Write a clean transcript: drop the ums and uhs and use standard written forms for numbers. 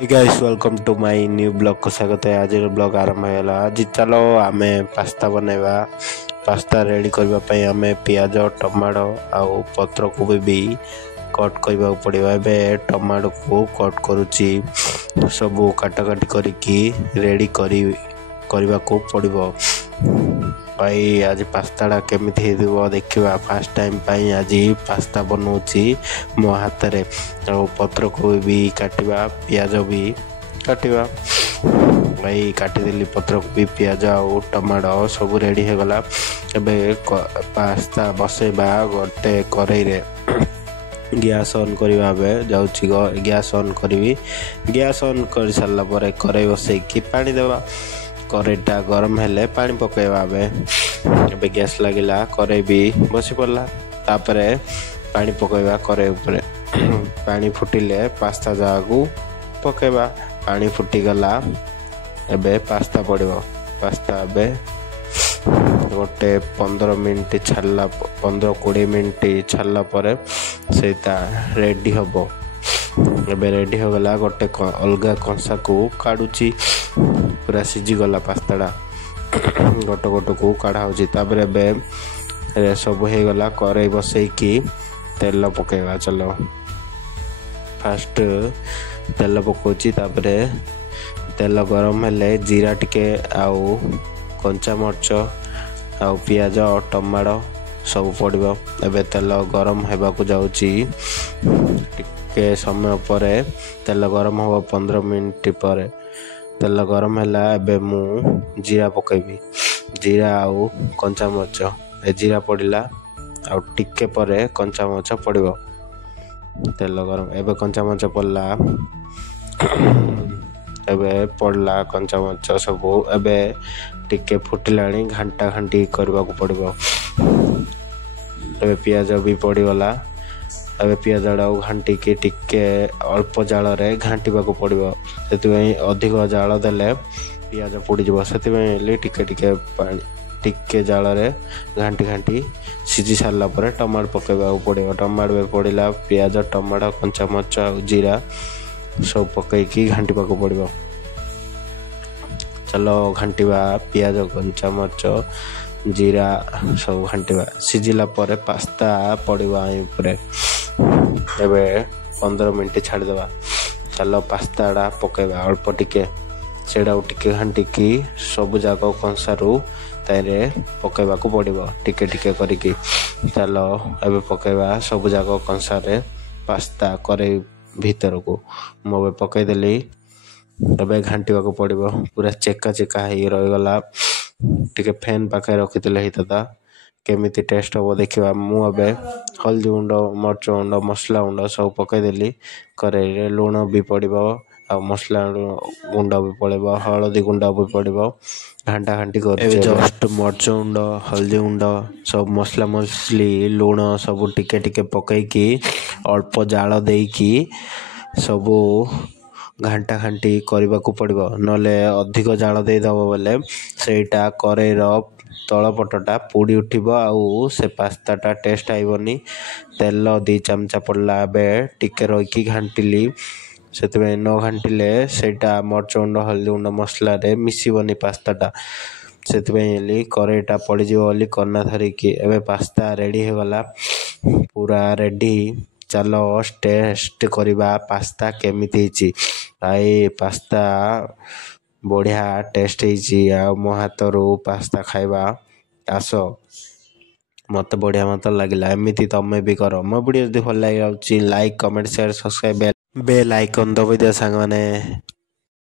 Hey guys, welcome to my new blog को स्वागत है। आज ब्लॉग आरंभ है। आज चलो आमे पास्ता बनेवा। पास्ता रेडी करबा पई आमे पियाज टमाटो आउ पत्र को भी कट करबा पड़िबा। बे टमाटो को कट करूची सब काटा काटी करिकी रेडी करबा को पड़िबो। भाई आज पास्ताटा केमिति हेदिबो देखिबा। फर्स्ट टाइम पाई आज पास्ता बनौची मो हाथ रे। और पत्र को भी काटिबा, पियाज भी काटिबा। भाई काटी देली पत्र को भी, पियाज और टमाटो सब रेडी हो गला। एबे पास्ता बसेबा गोटे कढ़ई रे। गैस ऑन करबा बे जाउची गैस ऑन करबी। गैस ऑन कर सारला परे कढ़ई बसैकी पानी देबा। कढ़ईटा गरम हेले पानी पकेबा। बे गैस लगिला, कढ़ई भी बसी पड़ला। तापरे पानी पकेबा कढ़ई ऊपर। पानी फुटिले पास्ता जागू पकेबा। पानी फुटी गला एबे पास्ता पड़िबो। पास्ता एबे गोटे 15 मिनट छाड़ला, 15-20 मिनट छाड़ला परे सेटा रेडी हबो। एबे रेडी हो गला। गोटे अलगा कंसा को काढुची। पूरा सिझी गला पास्ताटा गोटे गोटे को काढ़ा होची। तापरे एबे सब हो गला। कढ़ई बसैकी तेल पकेबा। चलो फास्ट तेल पकोची। तापरे तेल गरम हेले जीरा टिके आउ कंचा मर्च आउ पियाज और टमाटो सब पड़िबो। एबे तेल गरम हेबा को जाउची। टिके समय परे तेल गरम हो 15 मिनट परे तेल गरम हैला। एबे मु जीरा पकेबी। जीरा आउ कंचा मर्च। जीरा पड़िला आउ टिके परे कंचा मर्च पड़िबो। तेल गरम एबे कंचा मर्च पड़ला। एबे पड़ला कंचा मर्च सब। एबे टिके फुटिलाणी घंटा घंटी करबा को पड़िबो। एबे पियाज भी पड़ी गला। एबे पियाज डाउ घंटी के टिके अल्प जाल रे घांटीबा को पड़िबो। सेति अधिक जाल देले पियाज पोड़ी जबो। सेति टिके टिके पानी टिके जाल रे घांटी घांटी सिझी सारला परे टमाटो पकेबा पड़िबो। टमाटो में पड़िला पियाज टमाटो कंचा मर्च जीरा सब पकईकी घांटीबा को पड़िबो। चलो घांटीबा पियाज कंचा मर्च जीरा सब घांटीबा। सिझिला परे पास्ता पड़िबा ऊपर। एबे 15 मिनट छाड़ देबा। चलो पास्ताटा पकेबा अल्प टिके। सेडा टिके घांटीकी सब जाक कंसारू तारे पकेबा को पड़िबो टिके टिके करिकी। चलो एबे पकेबा सब जाक कंसारे पास्ता कढ़ई भीतर को मोबे पकई देली। एबे घांटीबा को पड़िबो। पूरा चेका चेका हे रहि गला। टिके फैन पाखे रखितले हितता केमिति टेस्ट हो देखिबा। मु अबे हल्दी गुंड मर्च गुंड मसला गुंड सब पकई देली। कढ़ई रे लूण भी पड़िबो आ मसला गुंड भी पड़िबो, हल्दी गुंड भी पड़िबो। घंटा घंटी कर जस्ट मर्च गुंड हल्दी गुंड सब मसला मसली लूण सब टिके टिके पकईकी अल्प जाल देकी सब घंटा घंटी करबा को पड़िबो। नले अधिक जाल दे दबो बोले सेटा कढ़ई रो तल पटटा पोड़ी उठिबो आउ से पास्ताटा टेस्ट आइबनी। तेल 2 चमचा पड़ला। बे टिके रखी घांटिली। सेतबे न घांटिले सेटा मर्च गुंड हल्दी गुंड मसला रे मिसिबनी पास्ताटा। सेतबे कढ़ईटा पड़ी जिवो बोली कन्ना धरिकी। एबे पास्ता रेडी हो गला। पूरा रेडी। चलो टेस्ट करबा पास्ता केमिति हिची। भाई पास्ता बढ़िया टेस्ट हिची। आ मो हाथरू पास्ता खाइबा आसो। मत बढ़िया मत लगिला। एमिति तमे भी करो। मो वीडियो जदि भल लागी like comment share subscribe bell icon दबाई दियो सांग माने।